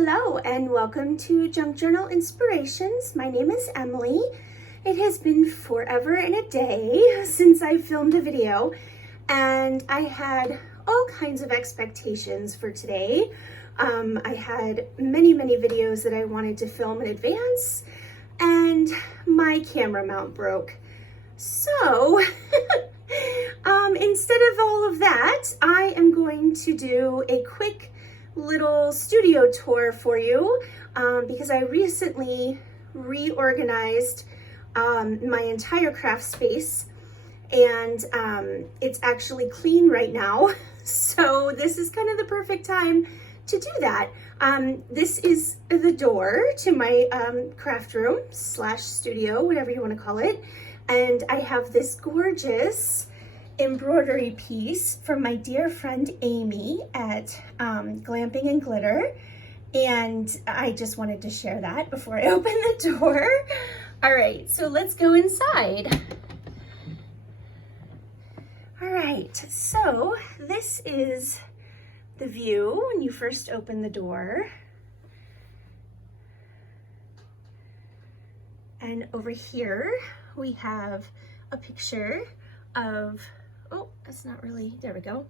Hello and welcome to Junk Journal Inspirations. My name is Emily. It has been forever and a day since I filmed a video, and I had all kinds of expectations for today. I had many videos that I wanted to film in advance, and my camera mount broke. So instead of all of that, I am going to do a quick little studio tour for you because I recently reorganized my entire craft space, and it's actually clean right now. So this is kind of the perfect time to do that. This is the door to my craft room / studio, whatever you want to call it. And I have this gorgeous embroidery piece from my dear friend Amy at Glamping and Glitter, and I just wanted to share that before I open the door. All right, so let's go inside. All right, so this is the view when you first open the door. And over here we have a picture of, oh, that's not really, there we go,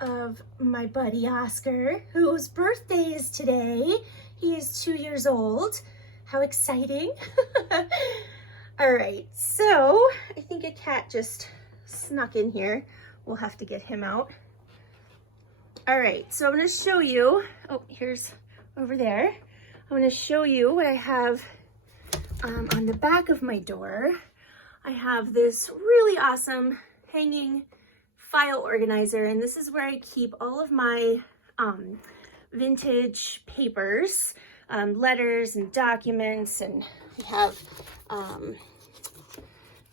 of my buddy Oscar, whose birthday is today. He is 2 years old. How exciting. All right, so I think a cat just snuck in here. We'll have to get him out. All right, so I'm gonna show you, oh, here's over there. I'm gonna show you what I have on the back of my door. I have this really awesome hanging file organizer, and this is where I keep all of my vintage papers, letters and documents, and we have,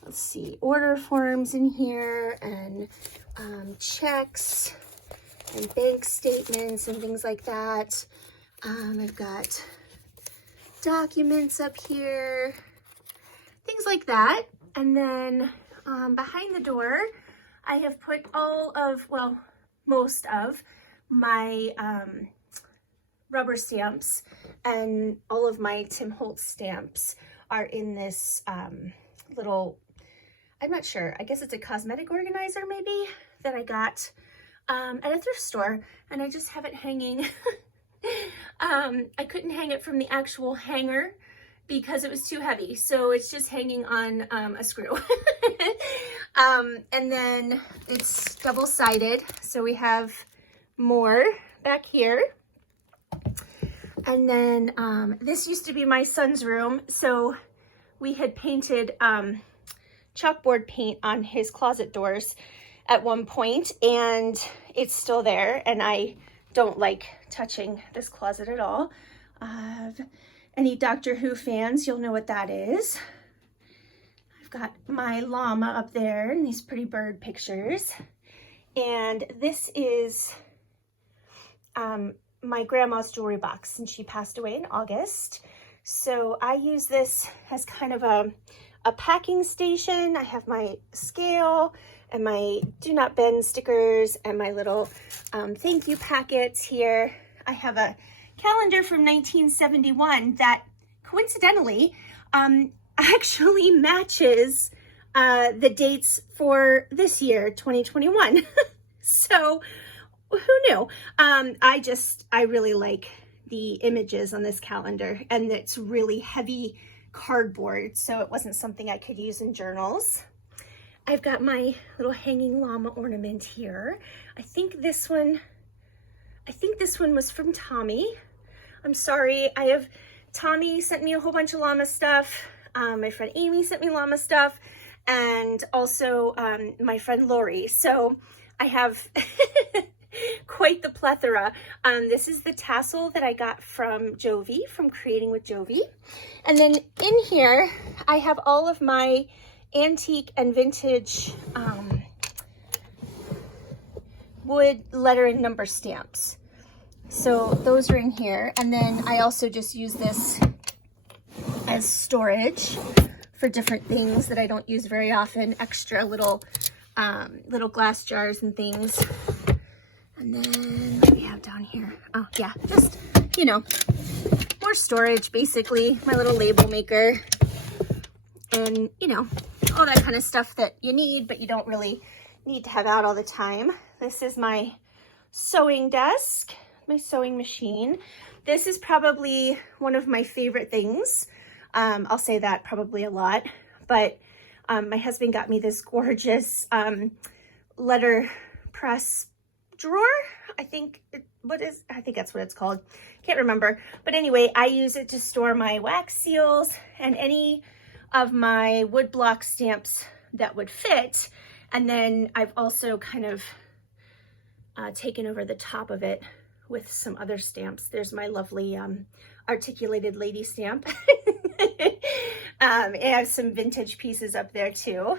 let's see, order forms in here, and checks and bank statements and things like that. I've got documents up here, things like that. And then behind the door, I have put all of, well, most of my rubber stamps, and all of my Tim Holtz stamps are in this little, I'm not sure, I guess it's a cosmetic organizer maybe, that I got at a thrift store, and I just have it hanging. I couldn't hang it from the actual hanger because it was too heavy, so it's just hanging on a screw. And then it's double-sided, so we have more back here. And then this used to be my son's room, so we had painted chalkboard paint on his closet doors at one point, and it's still there, and I don't like touching this closet at all. Any Doctor Who fans, you'll know what that is. I've got my llama up there and these pretty bird pictures. And this is my grandma's jewelry box, and she passed away in August. So I use this as kind of a packing station. I have my scale and my do not bend stickers and my little thank you packets here. I have a calendar from 1971 that coincidentally actually matches the dates for this year, 2021. So who knew? I really like the images on this calendar, and it's really heavy cardboard, so it wasn't something I could use in journals. I've got my little hanging llama ornament here. I think this one was from Tommy. I'm sorry, Tommy sent me a whole bunch of llama stuff. My friend Amy sent me llama stuff, and also my friend Lori. So I have quite the plethora. This is the tassel that I got from Jovi, from Creating with Jovi. And then in here, I have all of my antique and vintage wood letter and number stamps. So those are in here. And then I also just use this as storage for different things that I don't use very often, extra little glass jars and things. And then what do we have down here? Oh yeah, just you know, more storage, basically. My little label maker and, you know, all that kind of stuff that you need, but you don't really need to have out all the time. This is my sewing desk, my sewing machine. This is probably one of my favorite things. I'll say that probably a lot, but my husband got me this gorgeous letter press drawer. I think that's what it's called. Can't remember. But anyway, I use it to store my wax seals and any of my woodblock stamps that would fit. And then I've also kind of taken over the top of it with some other stamps. There's my lovely articulated lady stamp. I have some vintage pieces up there too.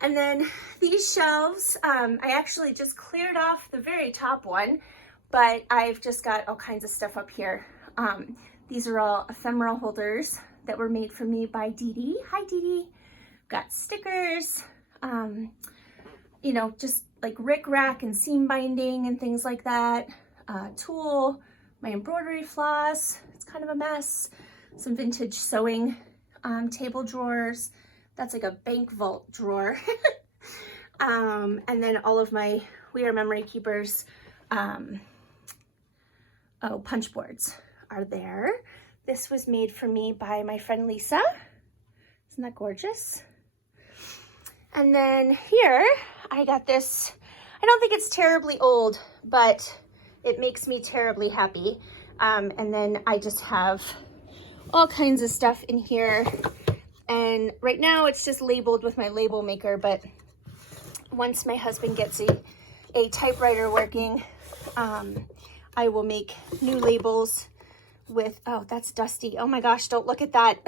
And then these shelves, I actually just cleared off the very top one, but I've just got all kinds of stuff up here. These are all ephemeral holders that were made for me by Dee Dee. Hi, Dee Dee. Got stickers, you know, just like rick-rack and seam binding and things like that. Tool, my embroidery floss. It's kind of a mess. Some vintage sewing table drawers. That's like a bank vault drawer. And then all of my We Are Memory Keepers punch boards are there. This was made for me by my friend Lisa. Isn't that gorgeous? And then here I got this. I don't think it's terribly old, but it makes me terribly happy. And then I just have all kinds of stuff in here. And right now it's just labeled with my label maker, but once my husband gets a typewriter working, I will make new labels with, oh, that's dusty. Oh my gosh, don't look at that.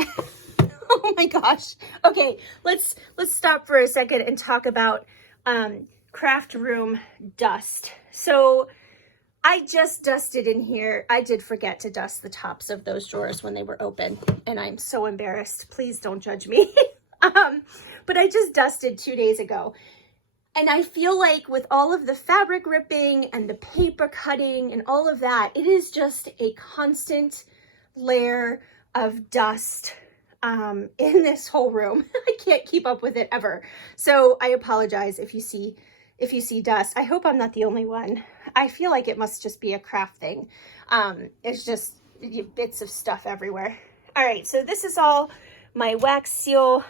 Oh my gosh. Okay, let's stop for a second and talk about craft room dust. So I just dusted in here. I did forget to dust the tops of those drawers when they were open, and I'm so embarrassed. Please don't judge me. But I just dusted 2 days ago. And I feel like with all of the fabric ripping and the paper cutting and all of that, it is just a constant layer of dust in this whole room. I can't keep up with it ever. So I apologize if you see dust. I hope I'm not the only one. I feel like it must just be a craft thing. It's just bits of stuff everywhere. All right, so this is all my wax seal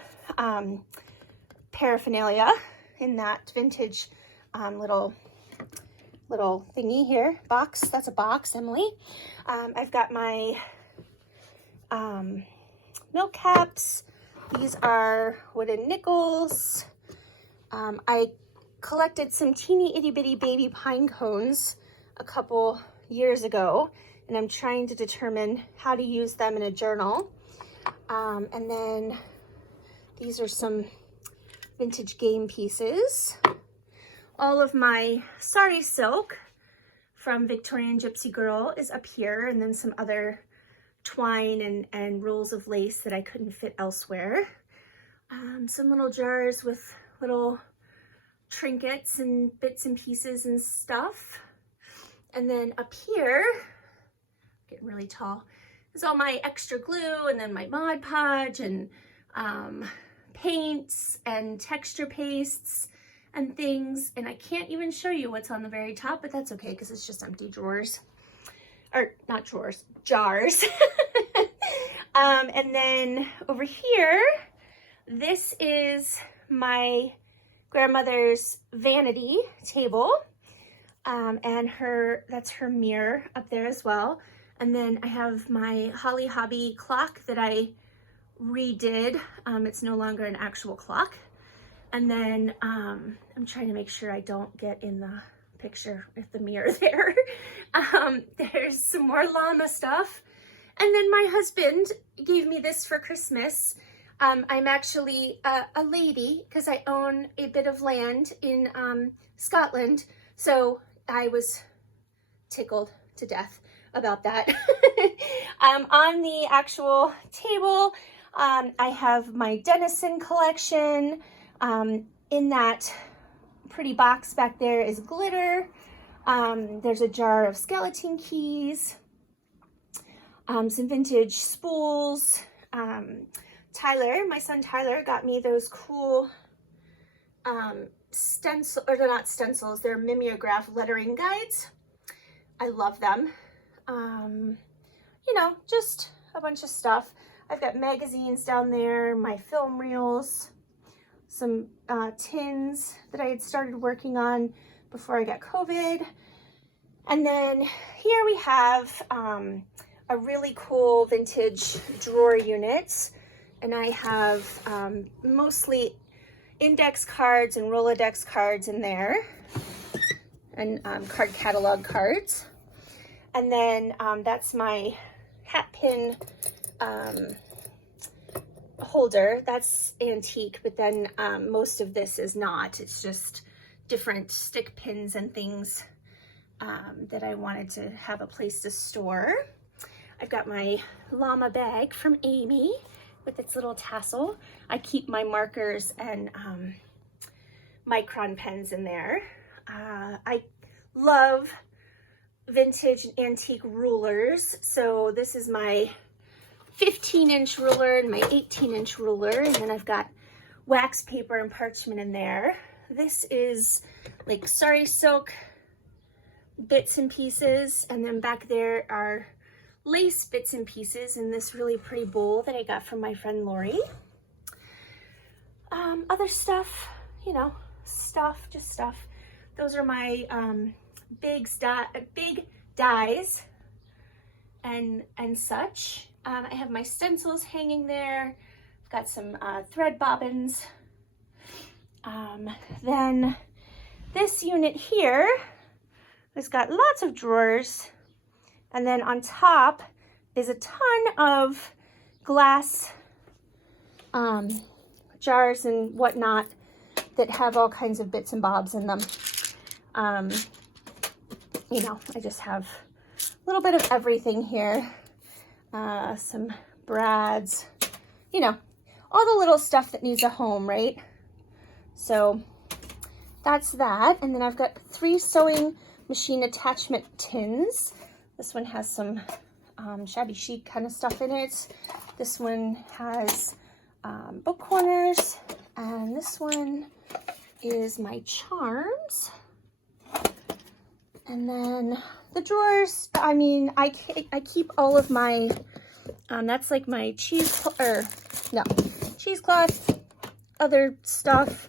paraphernalia in that vintage little thingy here. Box, that's a box, Emily. I've got my milk caps. These are wooden nickels. I collected some teeny itty bitty baby pine cones a couple years ago, and I'm trying to determine how to use them in a journal. And then these are some vintage game pieces. All of my sari silk from Victorian Gypsy Girl is up here, and then some other twine and rolls of lace that I couldn't fit elsewhere. Some little jars with little trinkets and bits and pieces and stuff. And then up here, getting really tall, is all my extra glue, and then my Mod Podge and paints and texture pastes and things. And I can't even show you what's on the very top, but that's okay because it's just empty drawers. Or not drawers, jars. And then over here, this is my grandmother's vanity table. And that's her mirror up there as well. And then I have my Holly Hobby clock that I redid. It's no longer an actual clock. And then I'm trying to make sure I don't get in the picture with the mirror there. There's some more llama stuff. And then my husband gave me this for Christmas. I'm actually a lady because I own a bit of land in Scotland. So I was tickled to death about that. On the actual table, I have my Denison collection. In that pretty box back there is glitter. There's a jar of skeleton keys. some vintage spools. Tyler, my son Tyler, got me those cool stencil, or they're not stencils, they're mimeograph lettering guides. I love them. You know, just a bunch of stuff. I've got magazines down there, my film reels, some tins that I had started working on before I got COVID. And then here we have a really cool vintage drawer unit. And I have mostly index cards and Rolodex cards in there, and card catalog cards. And then that's my hat pin holder. That's antique, but then most of this is not. It's just different stick pins and things that I wanted to have a place to store. I've got my llama bag from Amy with its little tassel. I keep my markers and micron pens in there. I love vintage and antique rulers. So this is my 15-inch ruler and my 18-inch ruler. And then I've got wax paper and parchment in there. This is like sari silk bits and pieces. And then back there are lace bits and pieces in this really pretty bowl that I got from my friend Lori. Other stuff, you know, just stuff. Those are my big dies and such. I have my stencils hanging there. I've got some thread bobbins. Then this unit here has got lots of drawers. And then on top is a ton of glass jars and whatnot that have all kinds of bits and bobs in them. You know, I just have a little bit of everything here. Some brads, you know, all the little stuff that needs a home, right? So that's that. And then I've got 3 sewing machine attachment tins. This one has some shabby chic kind of stuff in it. This one has book corners, and this one is my charms. And then the drawers, I mean, I keep all of my, that's like my cheesecloth, other stuff.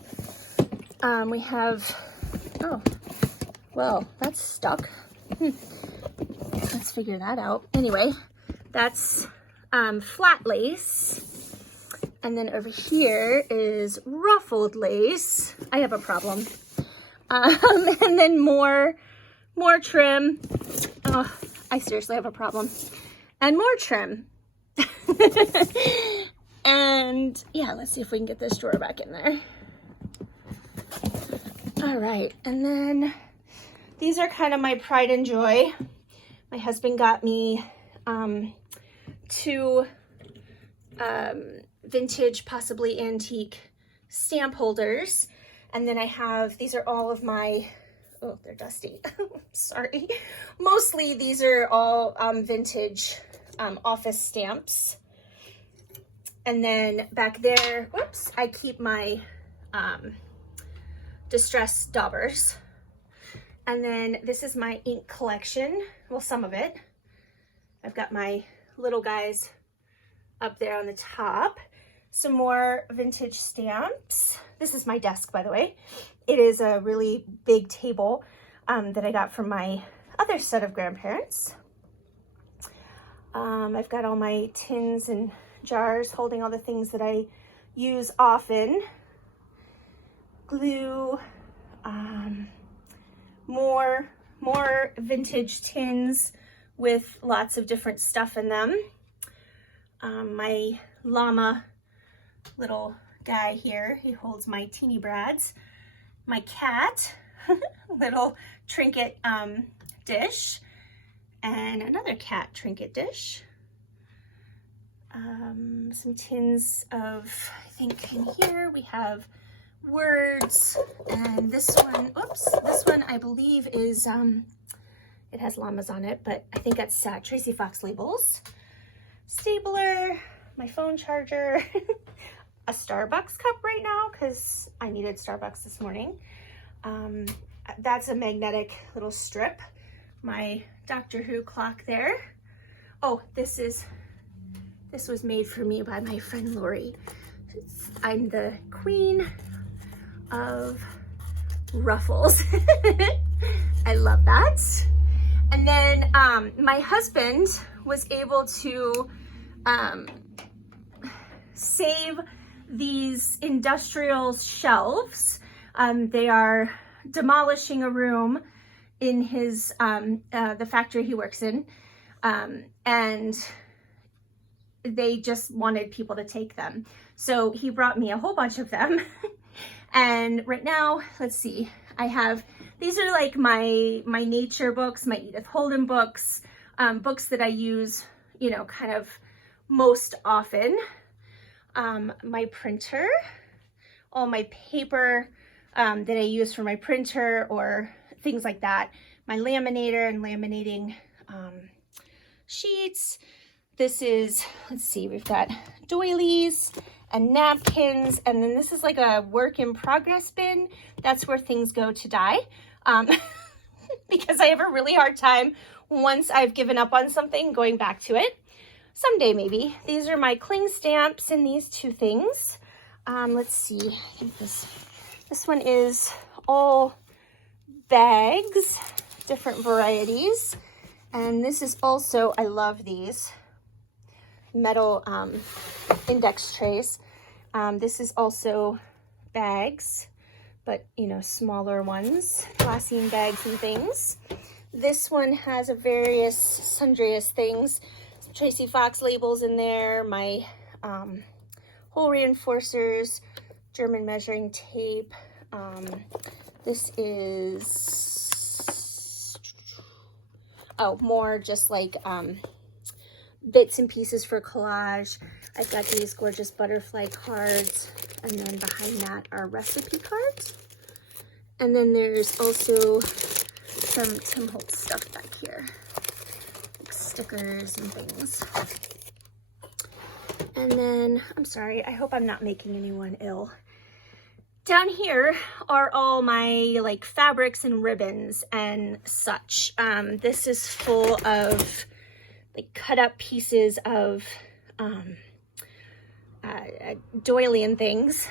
We have, oh, well, that's stuck. Let's figure that out. Anyway, that's flat lace. And then over here is ruffled lace. I have a problem. And then more trim. Oh, I seriously have a problem. And more trim. And yeah, let's see if we can get this drawer back in there. All right, and then these are kind of my pride and joy. My husband got me 2 vintage, possibly antique stamp holders. And then I have, these are all of my, oh, they're dusty. Sorry. Mostly these are all vintage office stamps. And then back there, whoops, I keep my distress daubers. And then this is my ink collection. Well, some of it. I've got my little guys up there on the top. Some more vintage stamps. This is my desk, by the way. It is a really big table that I got from my other set of grandparents. I've got all my tins and jars holding all the things that I use often. Glue, more vintage tins with lots of different stuff in them. My llama little guy here, he holds my teeny brads. My cat, little trinket dish, and another cat trinket dish. Some tins of, I think in here we have words, and this one, oops, this one I believe is, it has llamas on it, but I think that's Tracy Fox labels. stapler, my phone charger, a Starbucks cup right now because I needed Starbucks this morning. That's a magnetic little strip. My Doctor Who clock there. Oh, this was made for me by my friend Lori. I'm the queen of ruffles. I love that. And then my husband was able to save these industrial shelves. They are demolishing a room in his the factory he works in, and they just wanted people to take them. So he brought me a whole bunch of them. And right now, let's see, I have, these are like my nature books, my Edith Holden books, books that I use, you know, kind of most often. My printer, all my paper that I use for my printer or things like that. My laminator and laminating sheets. This is, let's see, we've got doilies and napkins, and then this is like a work in progress bin. That's where things go to die, because I have a really hard time once I've given up on something going back to it. Someday maybe. These are my cling stamps and these two things. Let's see, I think this one is all bags, different varieties. And this is also, I love these metal index trays. This is also bags, but you know, smaller ones, glassine bags and things. This one has a various sundriest things, some Tracy Fox labels in there, my hole reinforcers, German measuring tape. This is, oh, more just like bits and pieces for collage. I've got these gorgeous butterfly cards, and then behind that are recipe cards. And then there's also some Tim Holtz stuff back here, like stickers and things. And then, I'm sorry, I hope I'm not making anyone ill. Down here are all my like fabrics and ribbons and such. This is full of like cut up pieces of doily and things.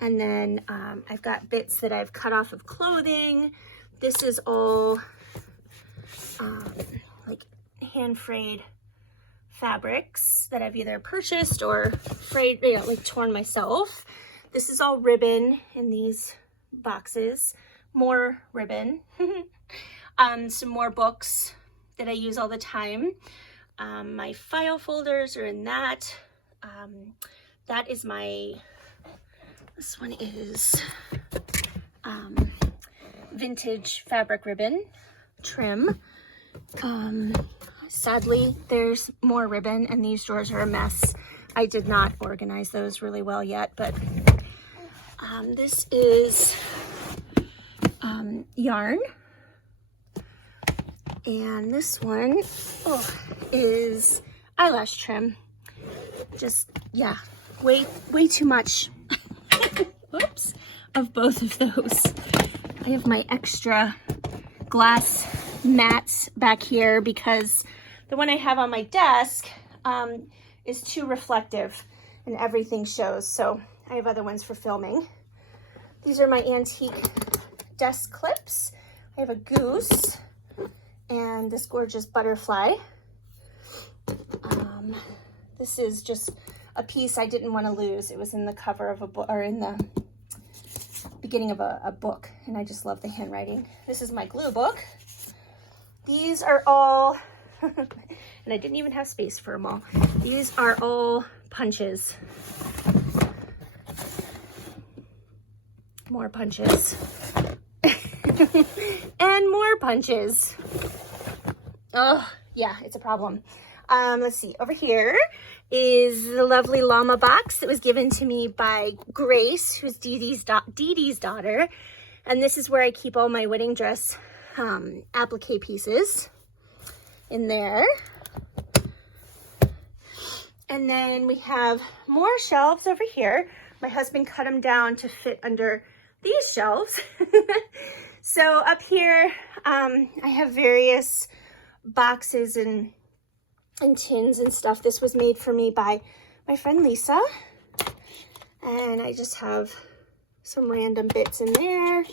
And then I've got bits that I've cut off of clothing. This is all like hand frayed fabrics that I've either purchased or frayed, you know, like torn myself. This is all ribbon in these boxes. More ribbon. Some more books that I use all the time. My file folders are in that. That is my, this one is vintage fabric ribbon trim. Sadly, there's more ribbon and these drawers are a mess. I did not organize those really well yet, but this is yarn. And this one is eyelash trim. Just, yeah, way too much. Whoops, of both of those. I have my extra glass mats back here because the one I have on my desk is too reflective and everything shows. So I have other ones for filming. These are my antique desk clips. I have a goose and this gorgeous butterfly. This is just a piece I didn't want to lose. It was in the cover of a book, or in the beginning of a book, and I just love the handwriting. This is my glue book. These are all, and I didn't even have space for them all. These are all punches. More punches. And more punches. Oh, yeah, it's a problem. Let's see, over here is the lovely llama box that was given to me by Grace, who's Dee Dee's daughter. And this is where I keep all my wedding dress applique pieces. in there. And then we have more shelves over here. My husband cut them down to fit under these shelves. So up here, I have various boxes and tins and stuff. This was made for me by my friend Lisa. And I just have some random bits in there.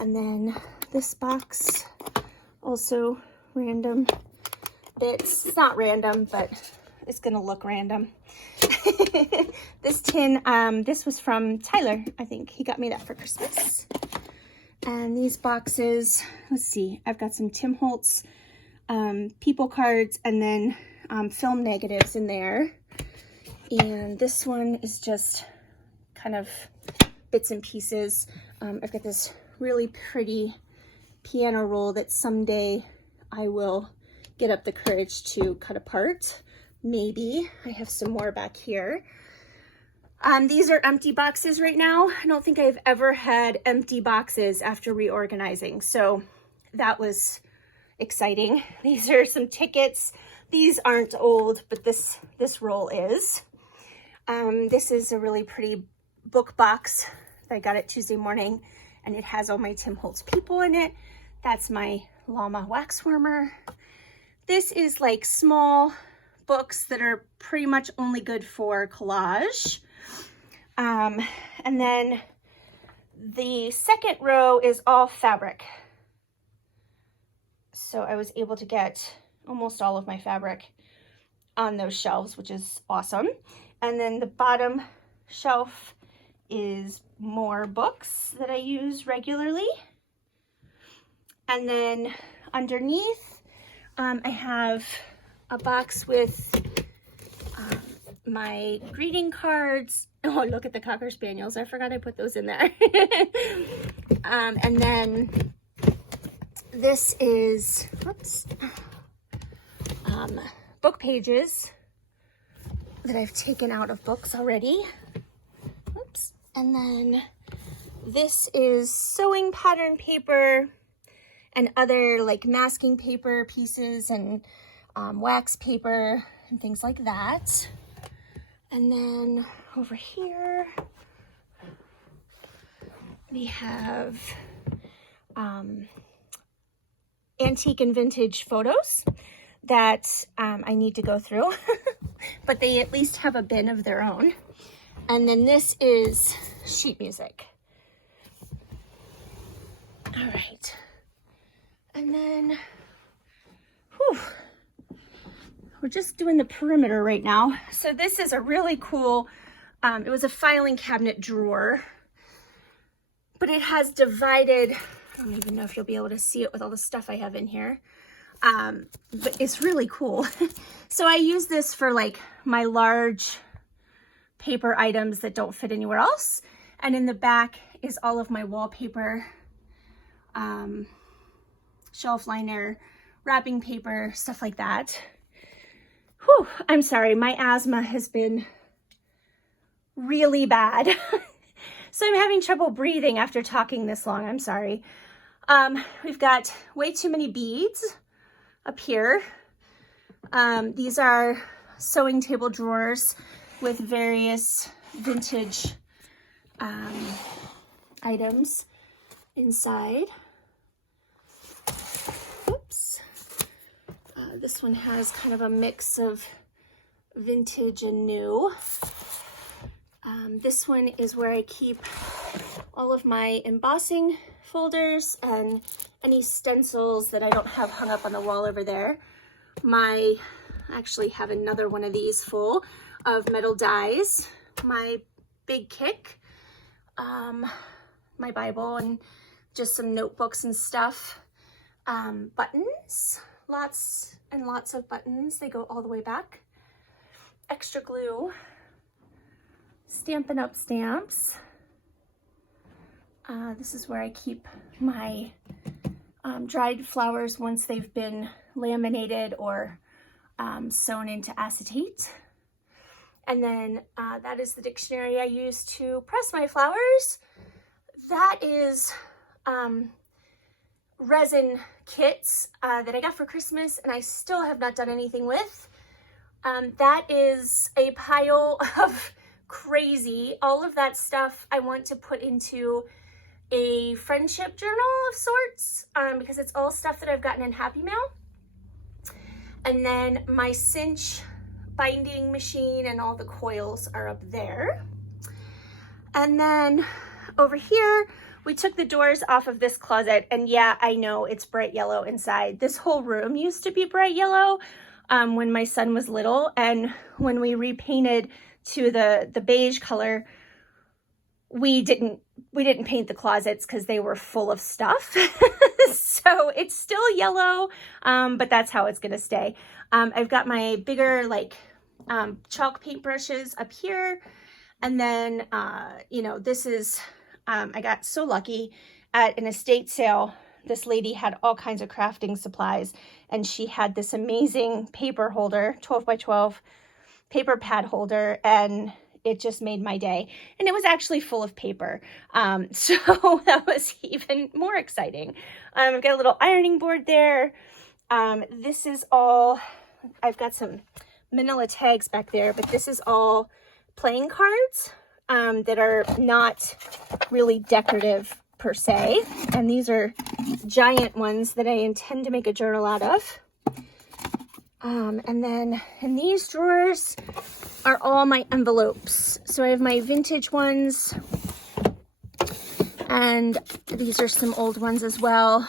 And then this box, also random bits. It's not random, but it's gonna look random. This tin, this was from Tyler, I think. He got me that for Christmas. And these boxes, let's see, I've got some Tim Holtz people cards and then film negatives in there. And this one is just kind of bits and pieces. I've got this really pretty piano roll that someday I will get up the courage to cut apart. Maybe. I have some more back here. These are empty boxes right now. I don't think I've ever had empty boxes after reorganizing, so that was exciting. These are some tickets. These aren't old, but this roll is. This is a really pretty book box that I got it Tuesday morning, and it has all my Tim Holtz people in it. That's my llama wax warmer. This is like small books that are pretty much only good for collage. And then the second row is all fabric. So I was able to get almost all of my fabric on those shelves, which is awesome. And then the bottom shelf is more books that I use regularly. And then underneath, I have a box with my greeting cards. Oh, look at the Cocker Spaniels. I forgot I put those in there. And then this is, whoops, book pages that I've taken out of books already. Whoops. And then this is sewing pattern paper and other like masking paper pieces and wax paper and things like that. And then over here, we have antique and vintage photos that I need to go through, but they at least have a bin of their own. And then this is sheet music. All right. And then, whew, we're just doing the perimeter right now. So this is a really cool, it was a filing cabinet drawer, but it has divided, I don't even know if you'll be able to see it with all the stuff I have in here, but it's really cool. So I use this for like my large paper items that don't fit anywhere else. And in the back is all of my wallpaper, shelf liner, wrapping paper, stuff like that. Whew, I'm sorry, my asthma has been really bad. So I'm having trouble breathing after talking this long, I'm sorry. We've got way too many beads up here. These are sewing table drawers with various vintage items inside. Oops. This one has kind of a mix of vintage and new. This one is where I keep all of my embossing folders and any stencils that I don't have hung up on the wall over there. I actually have another one of these full of metal dies, my big kick, my Bible, and just some notebooks and stuff. Buttons, lots and lots of buttons. They go all the way back. Extra glue, Stampin' Up! Stamps. This is where I keep my dried flowers once they've been laminated or sewn into acetate. And then that is the dictionary I use to press my flowers. That is resin kits that I got for Christmas and I still have not done anything with. That is a pile of crazy. All of that stuff I want to put into a friendship journal of sorts, because it's all stuff that I've gotten in Happy Mail. And then my cinch binding machine and all the coils are up there. And then over here, we took the doors off of this closet, and yeah, I know it's bright yellow inside. This whole room used to be bright yellow when my son was little, and when we repainted to the beige color, we didn't paint the closets because they were full of stuff. So it's still yellow, but that's how it's gonna stay. I've got my bigger chalk paint brushes up here, and then you know, this is I got so lucky at an estate sale. This lady had all kinds of crafting supplies, and she had this amazing paper holder, 12 by 12 paper pad holder, and it just made my day. And it was actually full of paper. So that was even more exciting. I've got a little ironing board there. This is all, I've got some manila tags back there, but this is all playing cards that are not really decorative per se. And these are giant ones that I intend to make a journal out of. And then in these drawers are all my envelopes. So I have my vintage ones, and these are some old ones as well.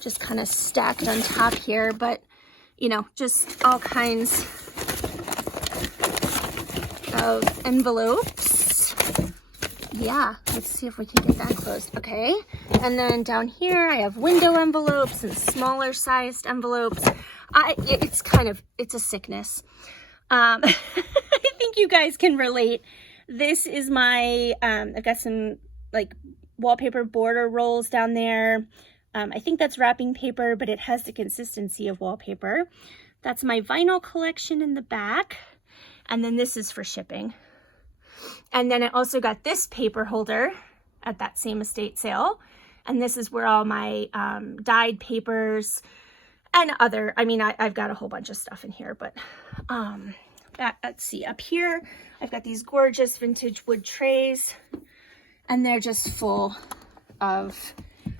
Just kind of stacked on top here, but you know, just all kinds of envelopes. Yeah, let's see if we can get that closed. Okay, and then down here I have window envelopes and smaller sized envelopes. It's a sickness. I think you guys can relate. This is my, I've got some like wallpaper border rolls down there. I think that's wrapping paper, but it has the consistency of wallpaper. That's my vinyl collection in the back. And then this is for shipping. And then I also got this paper holder at that same estate sale. And this is where all my dyed papers and other, I mean, I've got a whole bunch of stuff in here, but let's see, up here, I've got these gorgeous vintage wood trays, and they're just full of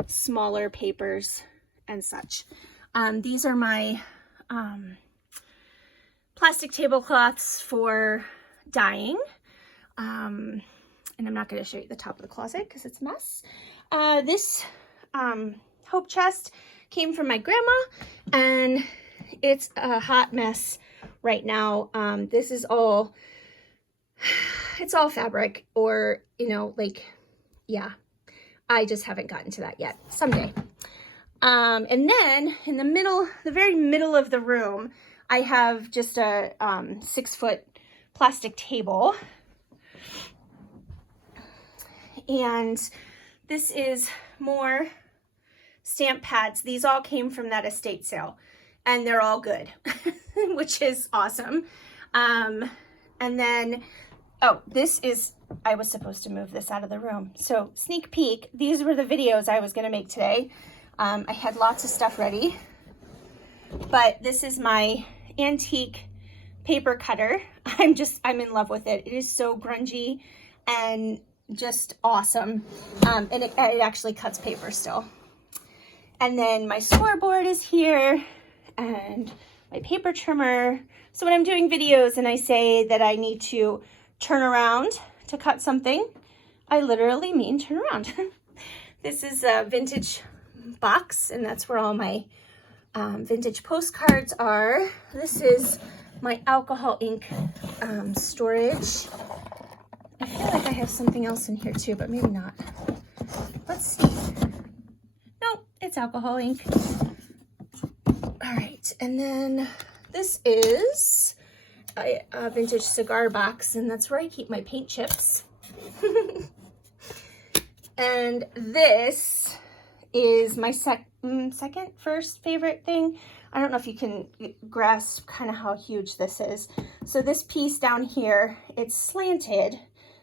smaller papers and such. These are my plastic tablecloths for dyeing. And I'm not going to show you the top of the closet because it's a mess. This hope chest came from my grandma, and it's a hot mess right now. This is all, it's all fabric, or, you know, like, yeah, I just haven't gotten to that yet. Someday. And then in the middle, the very middle of the room, I have just a 6-foot plastic table. And this is more stamp pads. These all came from that estate sale, and they're all good, which is awesome. And then, oh, this is, I was supposed to move this out of the room. So sneak peek, these were the videos I was going to make today. I had lots of stuff ready, but this is my antique paper cutter. I'm in love with it. It is so grungy and just awesome. And it actually cuts paper still. And then my scoreboard is here, and my paper trimmer. So when I'm doing videos and I say that I need to turn around to cut something, I literally mean turn around. This is a vintage box, and that's where all my vintage postcards are. This is my alcohol ink storage. I feel like I have something else in here too, but maybe not. Let's see. Nope, it's alcohol ink. All right, and then this is a vintage cigar box, and that's where I keep my paint chips. And this is my first favorite thing. I don't know if you can grasp kind of how huge this is. So this piece down here, it's slanted.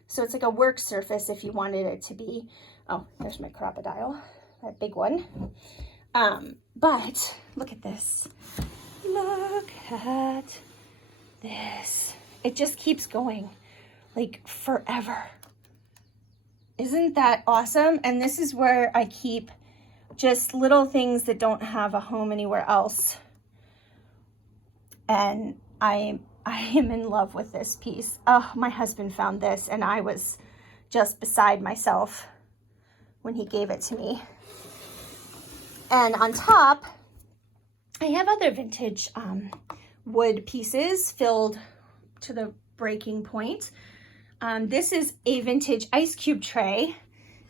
So it's like a work surface if you wanted it to be. Oh, there's my crocodile. that big one. But look at this. Look at this. It just keeps going like forever. Isn't that awesome? And this is where I keep just little things that don't have a home anywhere else. And I am in love with this piece. Oh, my husband found this and I was just beside myself when he gave it to me. And on top, I have other vintage wood pieces filled to the breaking point. This is a vintage ice cube tray.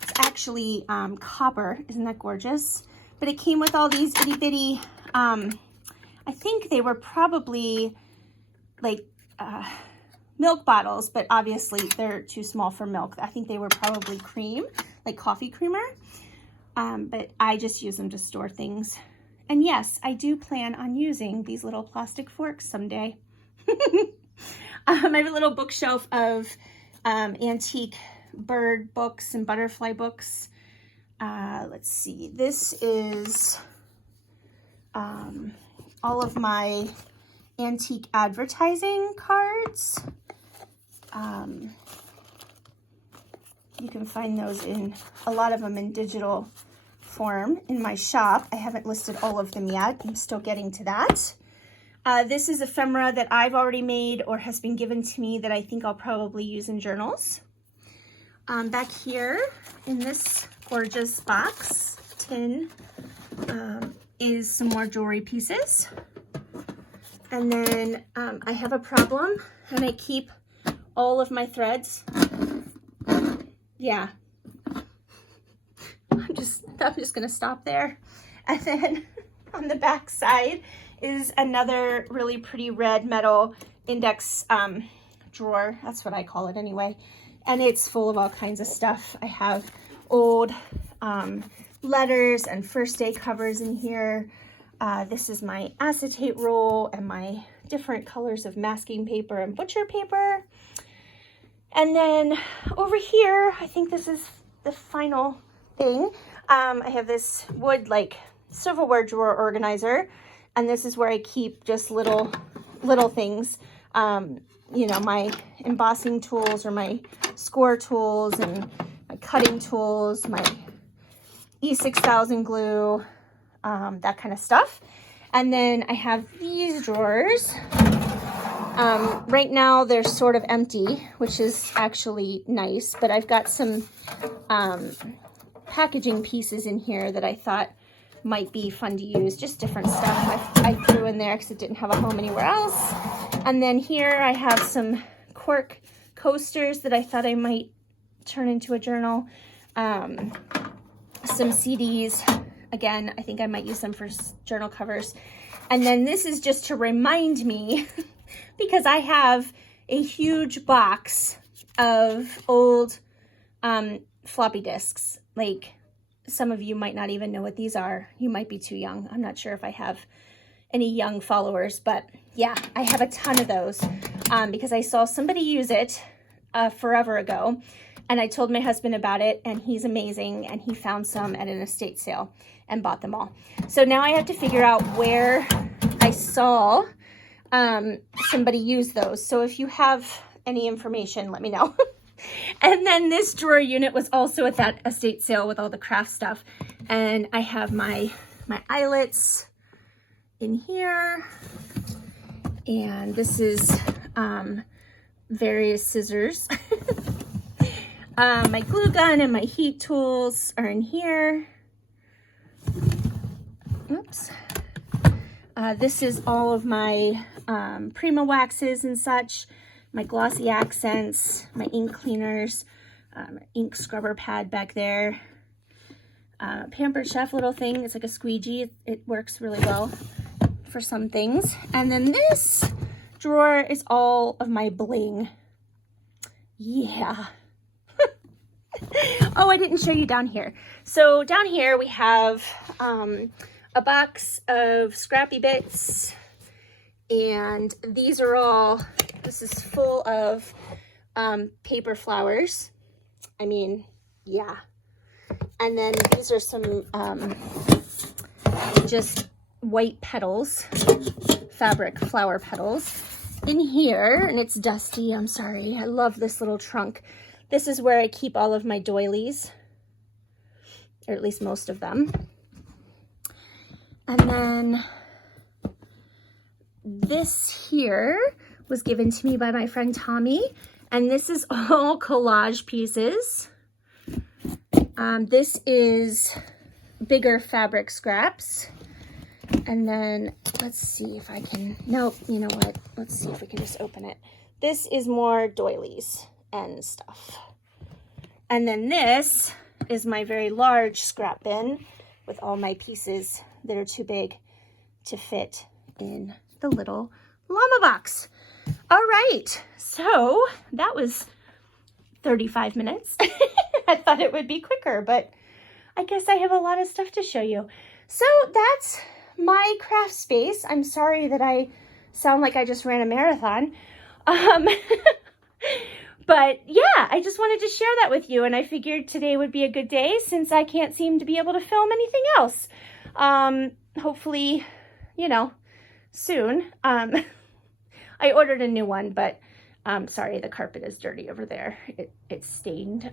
It's actually copper. Isn't that gorgeous? But it came with all these itty bitty, I think they were probably like milk bottles, but obviously they're too small for milk. I think they were probably cream, like coffee creamer. But I just use them to store things. And yes, I do plan on using these little plastic forks someday. I have a little bookshelf of antique bird books and butterfly books. Let's see, this is all of my antique advertising cards. You can find those in, a lot of them in digital form in my shop. I haven't listed all of them yet. I'm still getting to that. This is ephemera that I've already made or has been given to me that I think I'll probably use in journals. Back here in this gorgeous box, tin, is some more jewelry pieces. And then I have a problem and I keep all of my threads. Yeah. I'm just gonna stop there. And then on the back side is another really pretty red metal index drawer. That's what I call it anyway. And it's full of all kinds of stuff. I have old letters and first day covers in here. This is my acetate roll and my different colors of masking paper and butcher paper. And then over here, I think this is the final thing. I have this wood like silverware drawer organizer, and this is where I keep just little things. You know, my embossing tools or my score tools and my cutting tools, my E6000 glue, that kind of stuff. And then I have these drawers. Right now they're sort of empty, which is actually nice, but I've got some packaging pieces in here that I thought might be fun to use, just different stuff I threw in there because it didn't have a home anywhere else. And then here I have some cork coasters that I thought I might turn into a journal. Some CDs. Again, I think I might use them for journal covers. And then this is just to remind me because I have a huge box of old floppy disks. Like, some of you might not even know what these are. You might be too young. I'm not sure if I have any young followers, but yeah, I have a ton of those because I saw somebody use it forever ago, and I told my husband about it, and he's amazing, and he found some at an estate sale and bought them all. So now I have to figure out where I saw somebody use those. So if you have any information, let me know. And then this drawer unit was also at that estate sale with all the craft stuff. And I have my eyelets in here. And this is various scissors. My glue gun and my heat tools are in here. Oops. This is all of my Prima waxes and such. My glossy accents, my ink cleaners, ink scrubber pad back there. Pampered Chef little thing. It's like a squeegee. It works really well for some things. And then this drawer is all of my bling. Yeah. Oh, I didn't show you down here. So down here we have a box of scrappy bits. And these are all, this is full of paper flowers. I mean, yeah. And then these are some just white petals, fabric flower petals in here, and it's dusty. I'm sorry. I love this little trunk. This is where I keep all of my doilies, or at least most of them. And then this here was given to me by my friend Tommy, and this is all collage pieces. This is bigger fabric scraps. And then let's see if I can, nope, you know what? Let's see if we can just open it. This is more doilies and stuff. And then this is my very large scrap bin with all my pieces that are too big to fit in the little llama box. All right, so that was 35 minutes. I thought it would be quicker, but I guess I have a lot of stuff to show you. So that's my craft space. I'm sorry that I sound like I just ran a marathon. But yeah, I just wanted to share that with you, and I figured today would be a good day since I can't seem to be able to film anything else. Hopefully, you know, soon. I ordered a new one, but sorry, the carpet is dirty over there. It's stained.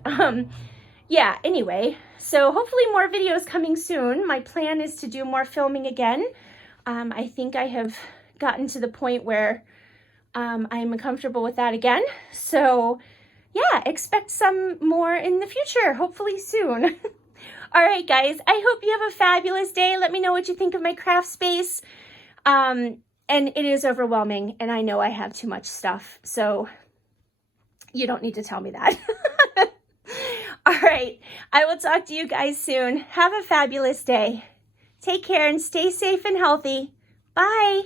Yeah, anyway, so hopefully more videos coming soon. My plan is to do more filming again. I think I have gotten to the point where I'm comfortable with that again. So yeah, expect some more in the future, hopefully soon. All right, guys, I hope you have a fabulous day. Let me know what you think of my craft space. And it is overwhelming, and I know I have too much stuff, so you don't need to tell me that. All right, I will talk to you guys soon. Have a fabulous day. Take care and stay safe and healthy. Bye.